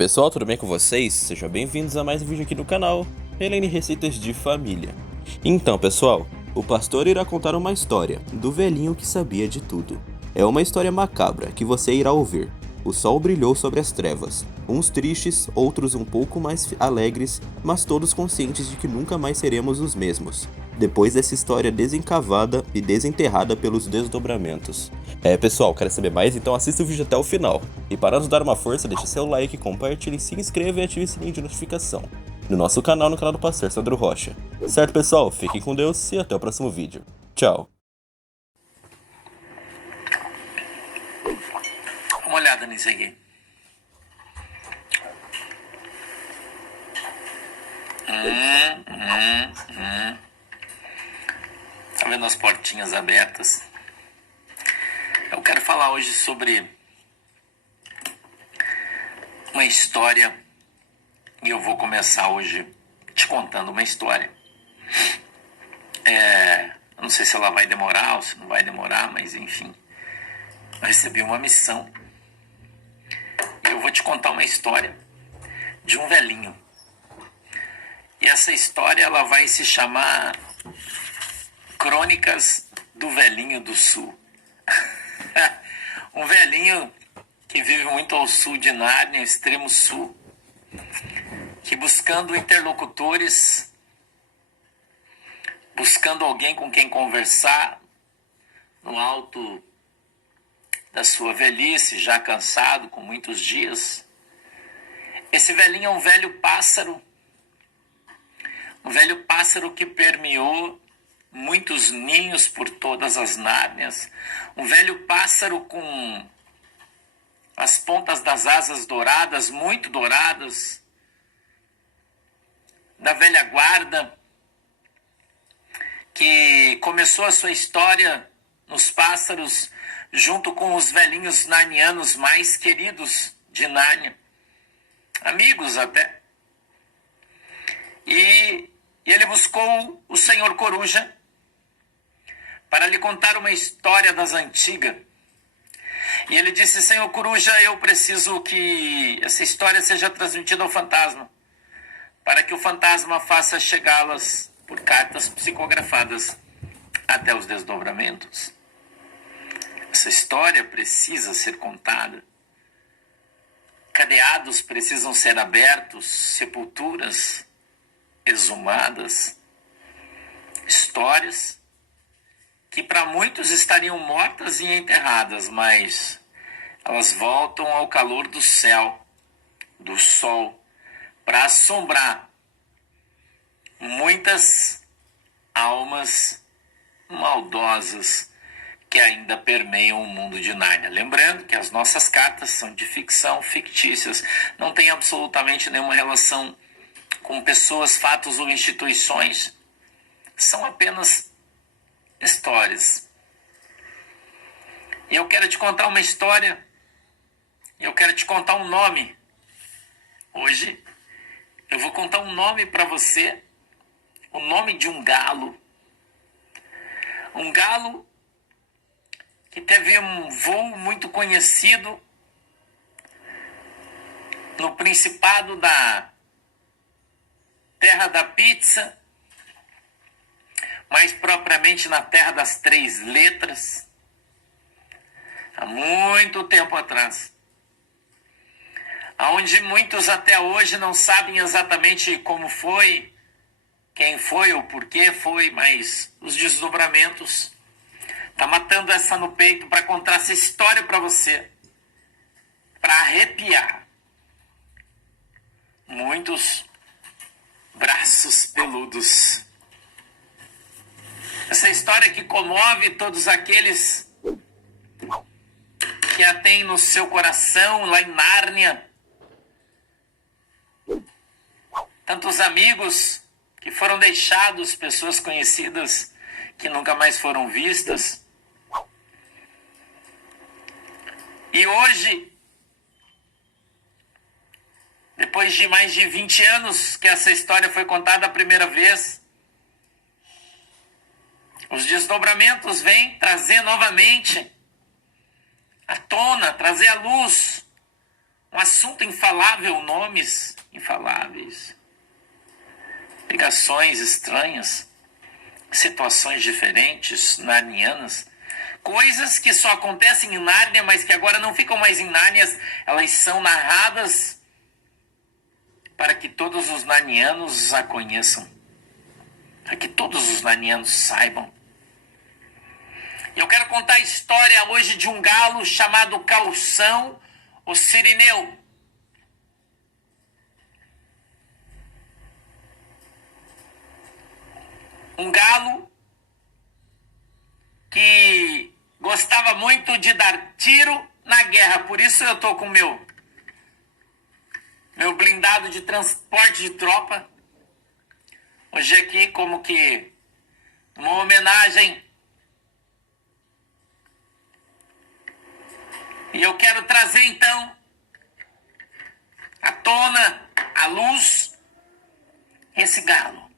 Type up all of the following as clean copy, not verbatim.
pessoal, tudo bem com vocês? Sejam bem-vindos a mais um vídeo aqui no canal, Helene Receitas de Família. Então pessoal, o pastor irá contar uma história do velhinho que sabia de tudo. É uma história macabra que você irá ouvir. O sol brilhou sobre as trevas, uns tristes, outros um pouco mais alegres, mas todos conscientes de que nunca mais seremos os mesmos, depois dessa história desencavada e desenterrada pelos desdobramentos. Pessoal, quer saber mais? Então assista o vídeo até o final. E para nos dar uma força, deixe seu like, compartilhe, se inscreva e ative o sininho de notificação no nosso canal, no canal do pastor Sandro Rocha. Certo pessoal? Fiquem com Deus e até o próximo vídeo. Tchau! Dá uma olhada nisso aqui. Tá vendo as portinhas abertas? Eu quero falar hoje sobre uma história. E eu vou começar hoje te contando uma história. Eu não sei se ela vai demorar ou se não vai demorar, mas enfim. Eu recebi uma missão. Eu vou te contar uma história de um velhinho. E essa história ela vai se chamar Crônicas do Velhinho do Sul. Um velhinho que vive muito ao sul de Nárnia, extremo sul, que buscando interlocutores, buscando alguém com quem conversar no alto da sua velhice, já cansado, com muitos dias. Esse velhinho é um velho pássaro que permeou muitos ninhos por todas as Nárnias, um velho pássaro com as pontas das asas douradas, muito douradas, da velha guarda, que começou a sua história nos pássaros junto com os velhinhos narnianos mais queridos de Nárnia, amigos até. E ele buscou o Senhor Coruja para lhe contar uma história das antigas. E ele disse: Senhor Coruja, eu preciso que essa história seja transmitida ao fantasma, para que o fantasma faça chegá-las por cartas psicografadas até os desdobramentos. Essa história precisa ser contada. Cadeados precisam ser abertos, sepulturas exumadas, histórias que para muitos estariam mortas e enterradas, mas elas voltam ao calor do céu, do sol, para assombrar muitas almas maldosas que ainda permeiam o mundo de Nárnia. Lembrando que as nossas cartas são de ficção, fictícias, não tem absolutamente nenhuma relação com pessoas, fatos ou instituições. São apenas histórias. E eu quero te contar uma história. Eu quero te contar um nome. Hoje eu vou contar um nome para você. O nome de um galo. Um galo que teve um voo muito conhecido no Principado da Terra da Pizza, mais propriamente na Terra das Três Letras, há muito tempo atrás, onde muitos até hoje não sabem exatamente como foi, quem foi ou por que foi, mas os desdobramentos tá matando essa no peito para contar essa história para você, para arrepiar muitos braços peludos. Essa história que comove todos aqueles que a têm no seu coração lá em Nárnia. Tantos amigos que foram deixados, pessoas conhecidas que nunca mais foram vistas. E hoje, depois de mais de 20 anos que essa história foi contada a primeira vez, os desdobramentos vêm trazer novamente à tona, trazer à luz um assunto infalável, nomes infaláveis, ligações estranhas, situações diferentes, narnianas, coisas que só acontecem em Nárnia, mas que agora não ficam mais em Nárnia, elas são narradas para que todos os narnianos a conheçam, para que todos os narnianos saibam. Eu quero contar a história hoje de um galo chamado Calção, o Sirineu. Um galo que gostava muito de dar tiro na guerra. Por isso eu estou com meu blindado de transporte de tropa. Hoje aqui como que uma homenagem. E eu quero trazer então à tona, à luz, esse galo.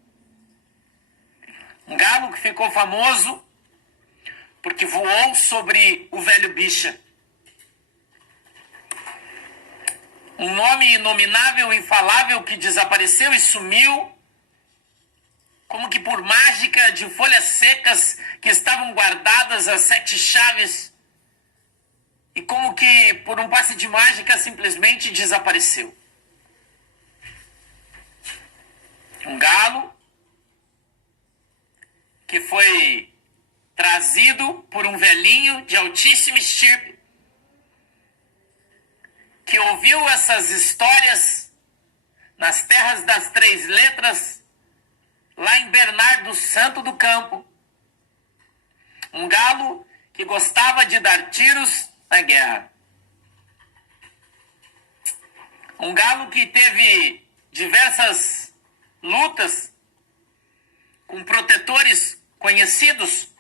Um galo que ficou famoso porque voou sobre o velho Bicha. Um nome inominável, infalável, que desapareceu e sumiu, como que por mágica, de folhas secas que estavam guardadas às 7 chaves, e como que por um passe de mágica simplesmente desapareceu. Um galo que foi trazido por um velhinho de altíssima estirpe, que ouviu essas histórias nas terras das 3 letras, lá em Bernardo Santo do Campo. Um galo que gostava de dar tiros na guerra. Um galo que teve diversas lutas com protetores conhecidos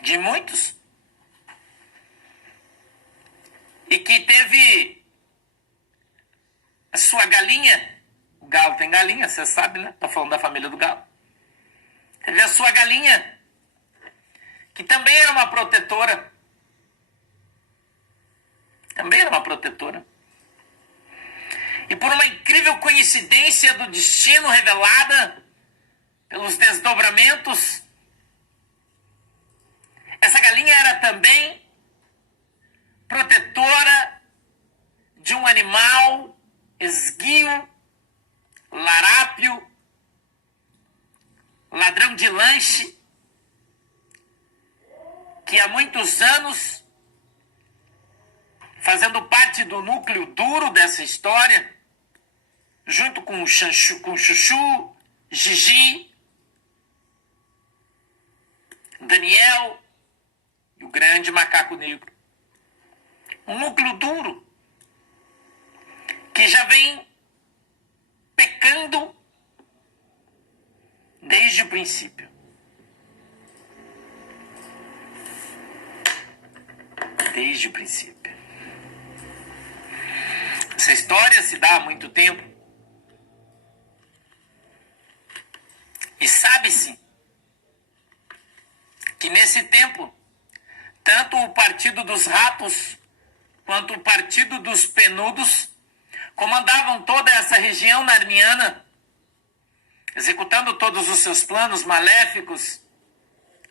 de muitos, e que teve a sua galinha. O galo tem galinha, você sabe, né? Tô falando da família do galo. Teve a sua galinha, que também era uma protetora. Também era uma protetora. E por uma incrível coincidência do destino revelada pelos desdobramentos, essa galinha era também protetora de um animal esguio, larápio, ladrão de lanche, que há muitos anos, fazendo parte do núcleo duro dessa história, junto com o Chuchu, Gigi, Daniel e o grande macaco negro. Um núcleo duro que já vem pecando desde o princípio. Desde o princípio. Essa história se dá há muito tempo. E sabe-se que nesse tempo, tanto o Partido dos Ratos quanto o Partido dos Penudos comandavam toda essa região narniana, executando todos os seus planos maléficos,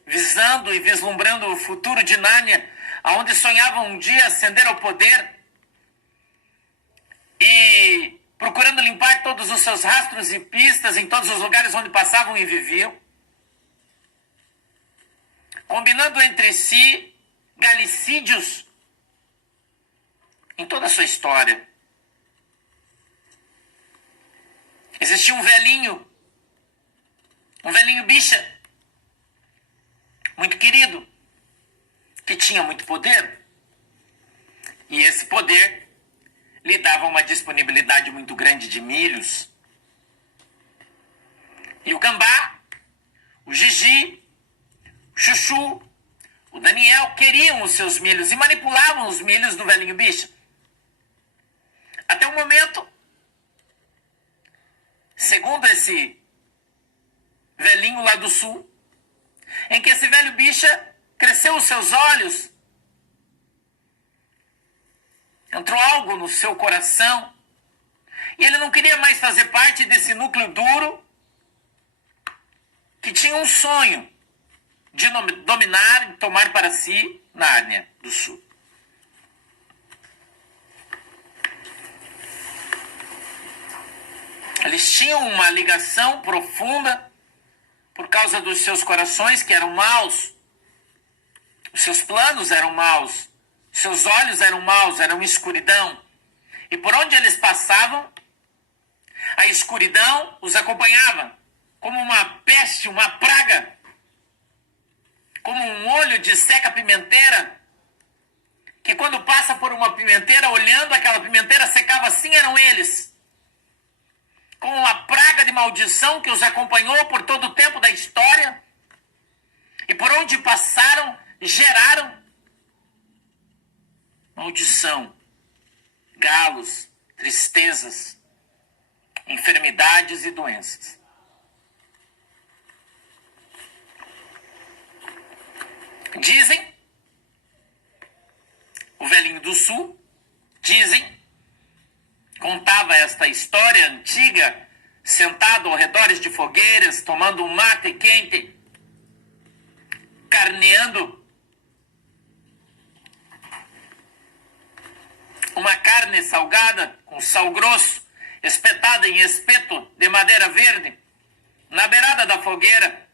visando e vislumbrando o futuro de Nárnia, aonde sonhavam um dia ascender ao poder e procurando limpar todos os seus rastros e pistas em todos os lugares onde passavam e viviam, combinando entre si galicídios em toda a sua história. Existia um velhinho bicha, muito querido, que tinha muito poder. E esse poder lhe dava uma disponibilidade muito grande de milhos. E o Gambá, o Gigi, o Chuchu, o Daniel queriam os seus milhos e manipulavam os milhos do velhinho bicha. Até o momento, segundo esse velhinho lá do sul, em que esse velho bicha cresceu os seus olhos entrou algo no seu coração, e ele não queria mais fazer parte desse núcleo duro que tinha um sonho de dominar e tomar para si Nárnia do Sul. Eles tinham uma ligação profunda por causa dos seus corações que eram maus. Os seus planos eram maus. Seus olhos eram maus, eram escuridão. E por onde eles passavam, a escuridão os acompanhava como uma peste, uma praga. Como um olho de seca-pimenteira, que quando passa por uma pimenteira, olhando aquela pimenteira secava, assim eram eles. Com uma praga de maldição que os acompanhou por todo o tempo da história. E por onde passaram, geraram maldição, galos, tristezas, enfermidades e doenças. Dizem, o velhinho do sul, contava esta história antiga, sentado ao redor de fogueiras, tomando um mate quente, carneando uma carne salgada com sal grosso, espetada em espeto de madeira verde, na beirada da fogueira.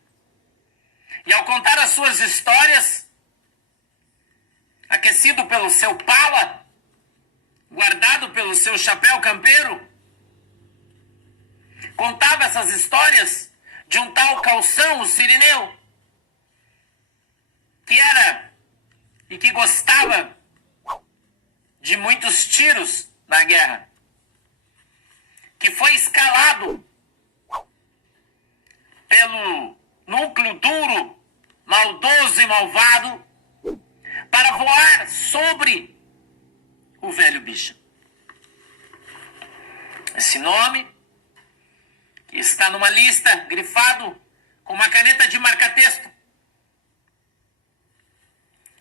E ao contar as suas histórias, aquecido pelo seu pala, guardado pelo seu chapéu campeiro, contava essas histórias de um tal Calção, o Cirineu, que era e que gostava de muitos tiros na guerra, que foi escalado pelo núcleo duro, maldoso e malvado, para voar sobre o velho bicho. Esse nome, que está numa lista, grifado com uma caneta de marca-texto,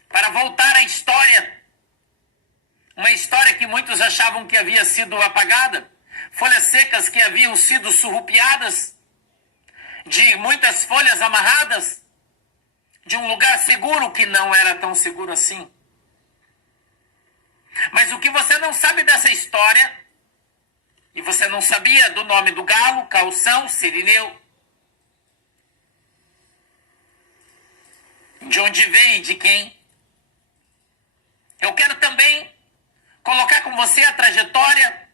para voltar à história, uma história que muitos achavam que havia sido apagada, folhas secas que haviam sido surrupiadas, de muitas folhas amarradas, de um lugar seguro que não era tão seguro assim. Mas o que você não sabe dessa história, e você não sabia do nome do galo, Calção, Cirineu, de onde veio e de quem, eu quero também colocar com você a trajetória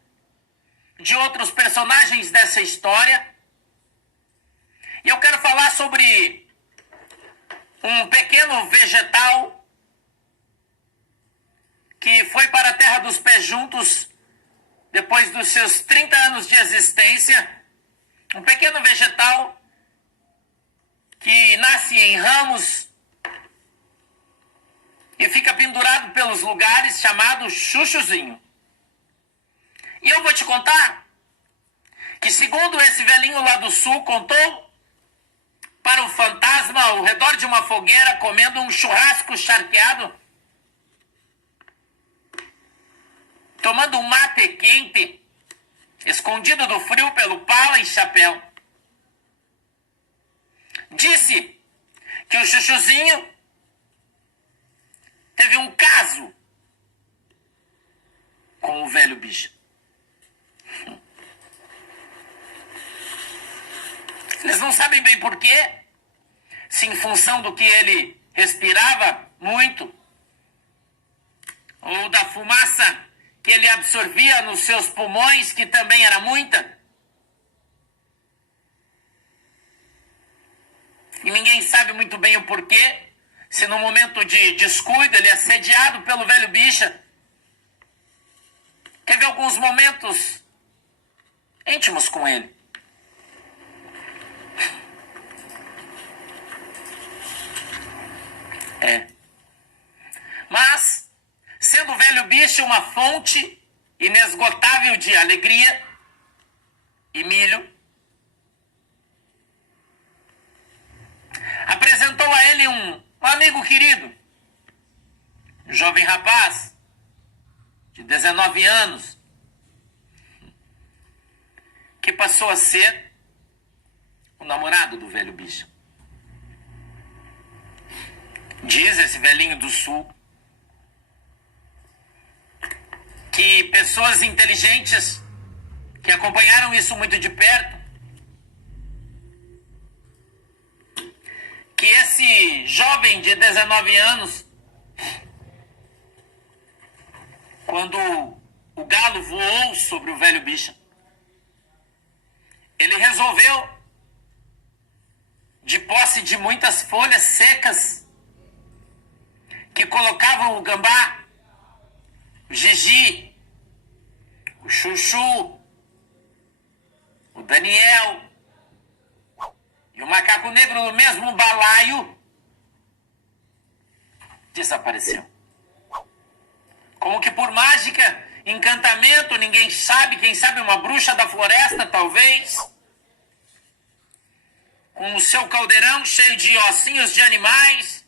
de outros personagens dessa história. E eu quero falar sobre um pequeno vegetal que foi para a Terra dos Pés Juntos depois dos seus 30 anos de existência. Um pequeno vegetal que nasce em ramos e fica pendurado pelos lugares, chamado chuchuzinho. E eu vou te contar que, segundo esse velhinho lá do sul contou para o fantasma ao redor de uma fogueira, comendo um churrasco charqueado, tomando um mate quente, escondido do frio pelo pala e chapéu. Disse que o chuchuzinho teve um caso com o velho bicho. Eles não sabem bem porquê, se em função do que ele respirava muito, ou da fumaça que ele absorvia nos seus pulmões, que também era muita. E ninguém sabe muito bem o porquê, se no momento de descuido ele é assediado pelo velho bicha. Teve alguns momentos íntimos com ele. Mas, sendo o velho bicho uma fonte inesgotável de alegria e milho, apresentou a ele um amigo querido, um jovem rapaz, de 19 anos, que passou a ser o namorado do velho bicho. Diz esse velhinho do sul que pessoas inteligentes que acompanharam isso muito de perto, que esse jovem de 19 anos, quando o galo voou sobre o velho bicho, ele resolveu, de posse de muitas folhas secas, que colocavam o gambá, o jiji, o chuchu, o Daniel e o macaco negro no mesmo balaio, desapareceu. Como que por mágica, encantamento, ninguém sabe, quem sabe uma bruxa da floresta, talvez, com o seu caldeirão cheio de ossinhos de animais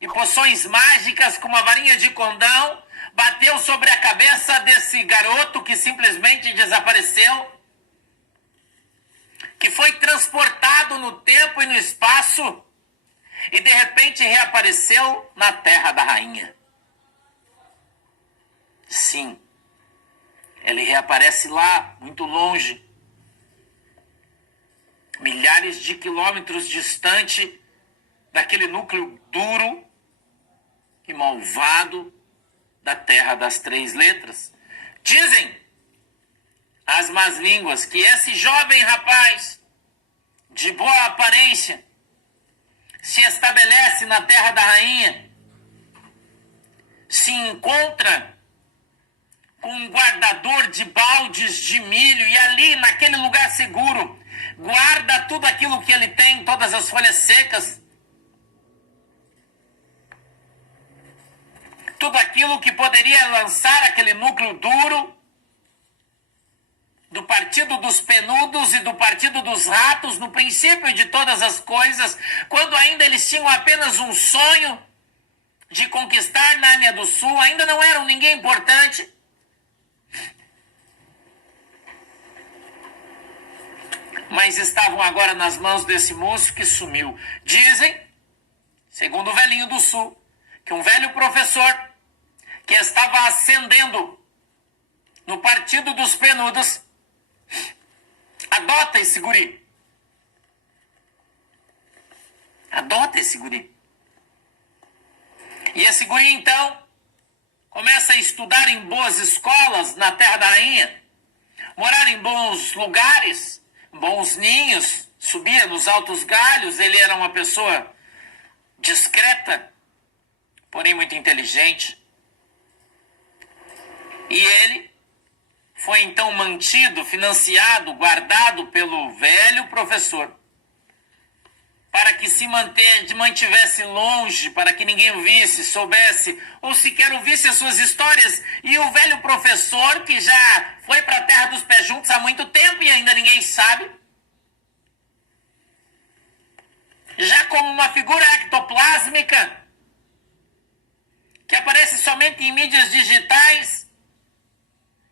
e poções mágicas com uma varinha de condão, bateu sobre a cabeça desse garoto que simplesmente desapareceu, que foi transportado no tempo e no espaço e de repente reapareceu na terra da rainha. Sim, ele reaparece lá, muito longe, milhares de quilômetros distante daquele núcleo duro e malvado da Terra das Três Letras. Dizem as más línguas que esse jovem rapaz de boa aparência se estabelece na Terra da Rainha, se encontra com um guardador de baldes de milho e ali, naquele lugar seguro, guarda tudo aquilo que ele tem, todas as folhas secas, tudo aquilo que poderia lançar aquele núcleo duro do partido dos penudos e do partido dos ratos, no princípio de todas as coisas, quando ainda eles tinham apenas um sonho de conquistar Nárnia do Sul, ainda não eram ninguém importante. Mas estavam agora nas mãos desse moço que sumiu. Dizem, segundo o velhinho do sul, que um velho professor que estava ascendendo no partido dos penudos adota esse guri. Adota esse guri. E esse guri, então, começa a estudar em boas escolas na Terra da Rainha, morar em bons lugares, bons ninhos, subia nos altos galhos. Ele era uma pessoa discreta, porém muito inteligente. E ele foi então mantido, financiado, guardado pelo velho professor, para que se mantivesse longe, para que ninguém visse, soubesse, ou sequer ouvisse as suas histórias. E o velho professor, que já foi para a Terra dos Pés Juntos há muito tempo e ainda ninguém sabe, já como uma figura ectoplásmica, que aparece somente em mídias digitais,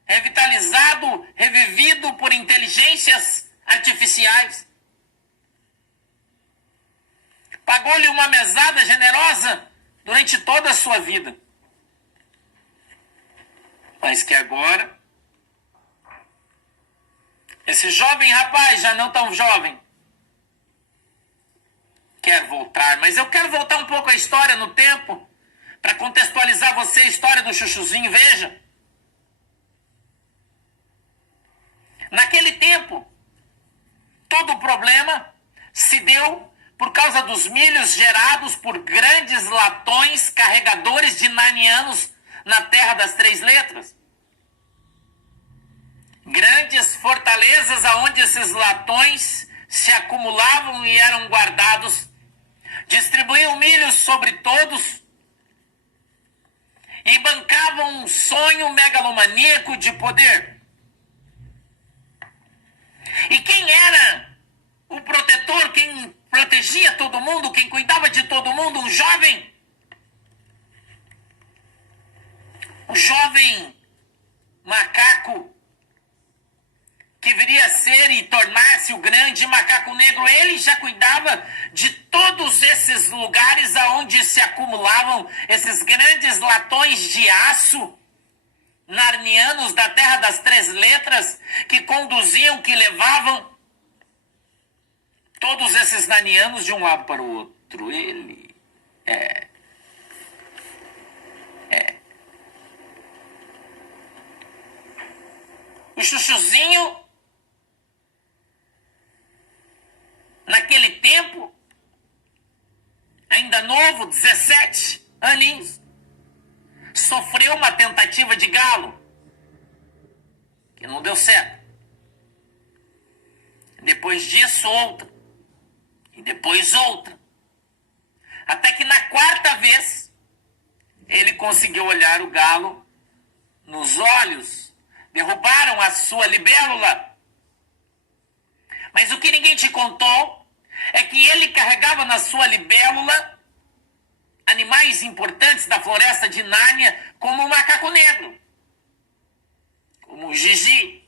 revitalizado, revivido por inteligências artificiais, pagou-lhe uma mesada generosa durante toda a sua vida. Mas que agora, esse jovem rapaz, já não tão jovem, quer voltar. Mas eu quero voltar um pouco a história no tempo, para contextualizar você a história do Chuchuzinho. Veja, naquele tempo, todo o problema se deu por causa dos milhos gerados por grandes latões carregadores de narnianos na Terra das Três Letras. Grandes fortalezas aonde esses latões se acumulavam e eram guardados, distribuíam milhos sobre todos e bancavam um sonho megalomaníaco de poder. E quem era o protetor, quem protegia todo mundo, quem cuidava de todo mundo? Um jovem o jovem macaco que viria a ser e tornar-se o grande macaco negro, ele já cuidava de todos esses lugares aonde se acumulavam esses grandes latões de aço narnianos da Terra das Três Letras, que conduziam, que levavam todos esses narnianos de um lado para o outro. Ele o Chuchuzinho, naquele tempo, ainda novo, 17 aninhos, sofreu uma tentativa de galo, que não deu certo. Depois disso, outra. E depois outra. Até que na quarta vez, ele conseguiu olhar o galo nos olhos. Derrubaram a sua libélula. Mas o que ninguém te contou é que ele carregava na sua libélula animais importantes da floresta de Nárnia, como o macaco negro, como o Gigi,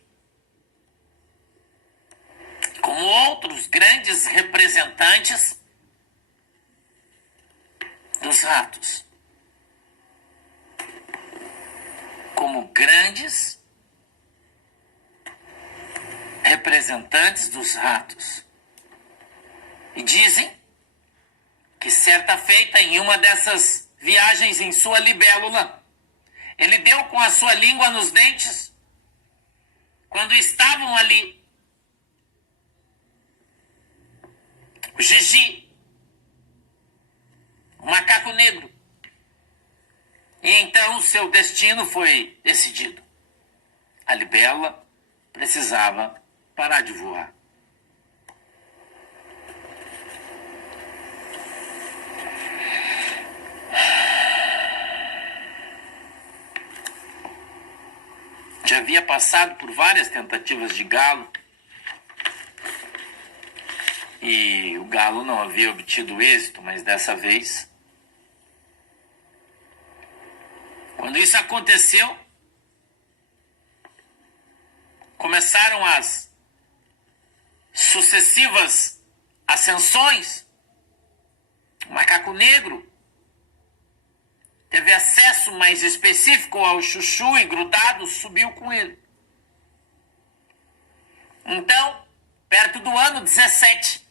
como outros grandes representantes dos ratos, como grandes representantes dos ratos. E dizem que certa feita, em uma dessas viagens em sua libélula, ele deu com a sua língua nos dentes, quando estavam ali o Gigi, o macaco negro. E então seu destino foi decidido. A libélula precisava parar de voar. Já havia passado por várias tentativas de galo e o galo não havia obtido êxito, mas dessa vez, quando isso aconteceu, começaram as sucessivas ascensões. O macaco negro teve acesso mais específico ao Chuchu e, grudado, subiu com ele. Então, perto do ano 17,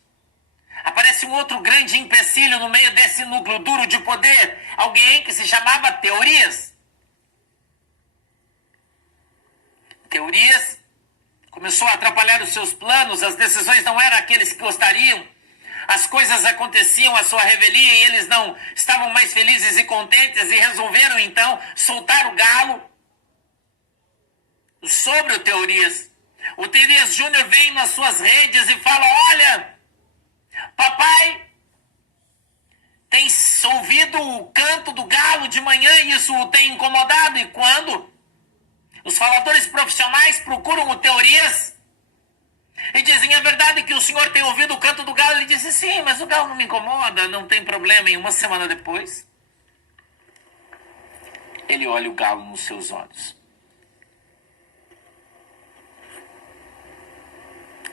aparece um outro grande empecilho no meio desse núcleo duro de poder. Alguém que se chamava Teorias. Teorias começou a atrapalhar os seus planos, as decisões não eram aqueles que gostariam. As coisas aconteciam à sua revelia e eles não estavam mais felizes e contentes e resolveram então soltar o galo sobre o Teorias. O Teorias Júnior vem nas suas redes e fala: olha, papai tem ouvido o canto do galo de manhã e isso o tem incomodado. E quando os faladores profissionais procuram o Teorias e dizem: é verdade que o senhor tem ouvido o canto do galo? Ele disse: sim, mas o galo não me incomoda, não tem problema. E uma semana depois, ele olha o galo nos seus olhos.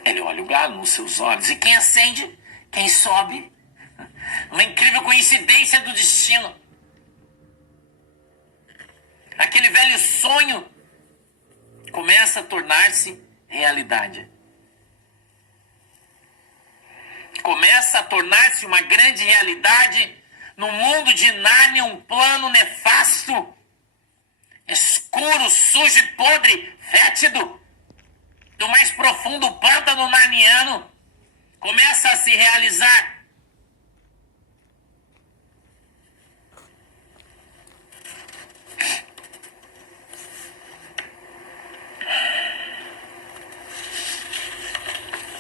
Ele olha o galo nos seus olhos. E quem acende? Quem sobe? Uma incrível coincidência do destino. Aquele velho sonho começa a tornar-se realidade. Começa a tornar-se uma grande realidade no mundo de Nárnia, um plano nefasto, escuro, sujo e podre, fétido, do mais profundo pântano narniano, começa a se realizar.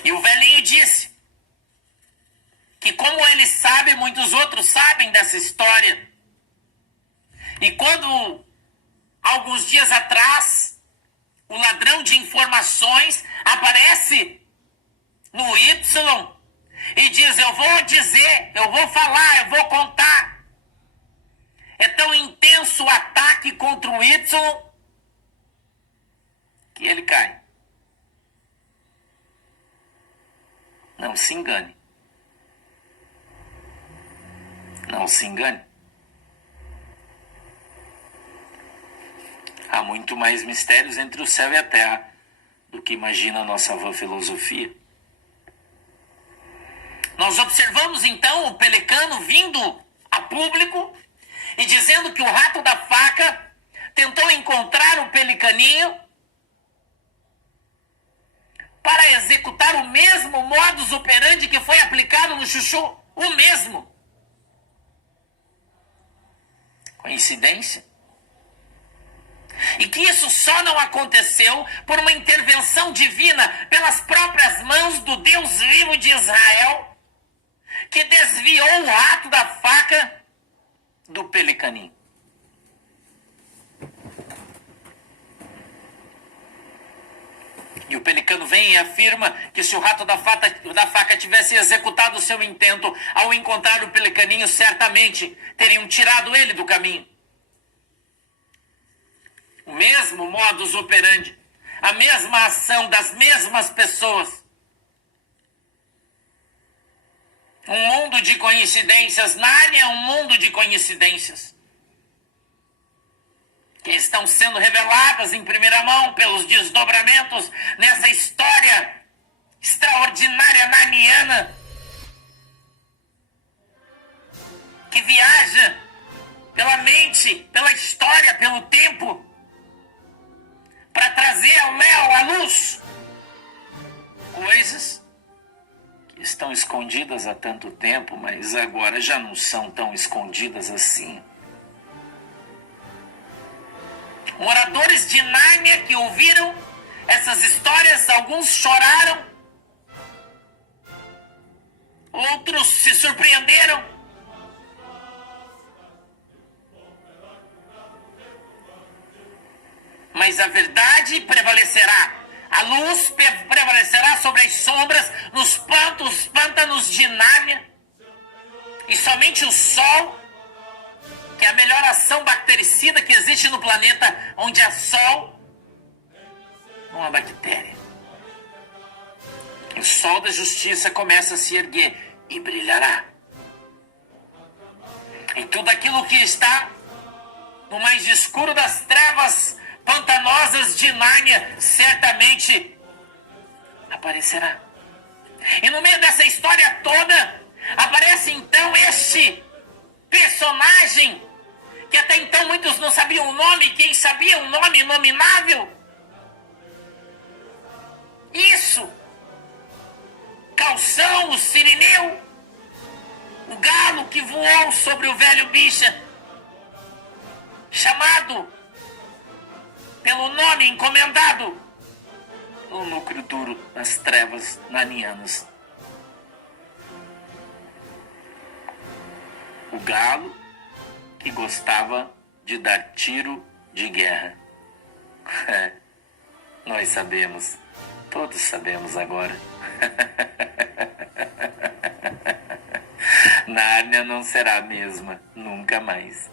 E o velhinho disse que, como ele sabe, muitos outros sabem dessa história. E quando, alguns dias atrás, o ladrão de informações aparece no Y e diz: eu vou dizer, eu vou falar, eu vou contar. É tão intenso o ataque contra o Y que ele cai. Não se engane. Não se engane. Há muito mais mistérios entre o céu e a terra do que imagina a nossa vã filosofia. Nós observamos então o pelicano vindo a público e dizendo que o rato da faca tentou encontrar o pelicaninho para executar o mesmo modus operandi que foi aplicado no Chuchu. O mesmo. Coincidência? E que isso só não aconteceu por uma intervenção divina pelas próprias mãos do Deus vivo de Israel, que desviou o rato da faca do pelicaninho. E o pelicano vem e afirma que se o rato da faca tivesse executado o seu intento ao encontrar o pelicaninho, certamente teriam tirado ele do caminho. O mesmo modus operandi, a mesma ação das mesmas pessoas. Um mundo de coincidências. Nárnia é um mundo de coincidências que estão sendo reveladas em primeira mão pelos desdobramentos nessa história extraordinária narniana que viaja pela mente, pela história, pelo tempo, para trazer ao Léo à luz coisas que estão escondidas há tanto tempo, mas agora já não são tão escondidas assim. Moradores de Nárnia que ouviram essas histórias, alguns choraram, outros se surpreenderam. Mas a verdade prevalecerá. A luz prevalecerá sobre as sombras nos pântanos de Nárnia. E somente o sol, que é a melhor ação bactericida que existe no planeta, onde há sol, não há bactéria. O sol da justiça começa a se erguer e brilhará. E tudo aquilo que está no mais escuro das trevas pantanosas de Nárnia certamente aparecerá. E no meio dessa história toda aparece então este personagem que até então muitos não sabiam o nome. Quem sabia um nome inominável? Isso! Calção, o sirineu, o galo que voou sobre o velho bicha, chamado pelo nome encomendado no núcleo duro das trevas narnianas. O galo que gostava de dar tiro de guerra. Nós sabemos, todos sabemos agora. Nárnia não será a mesma, nunca mais.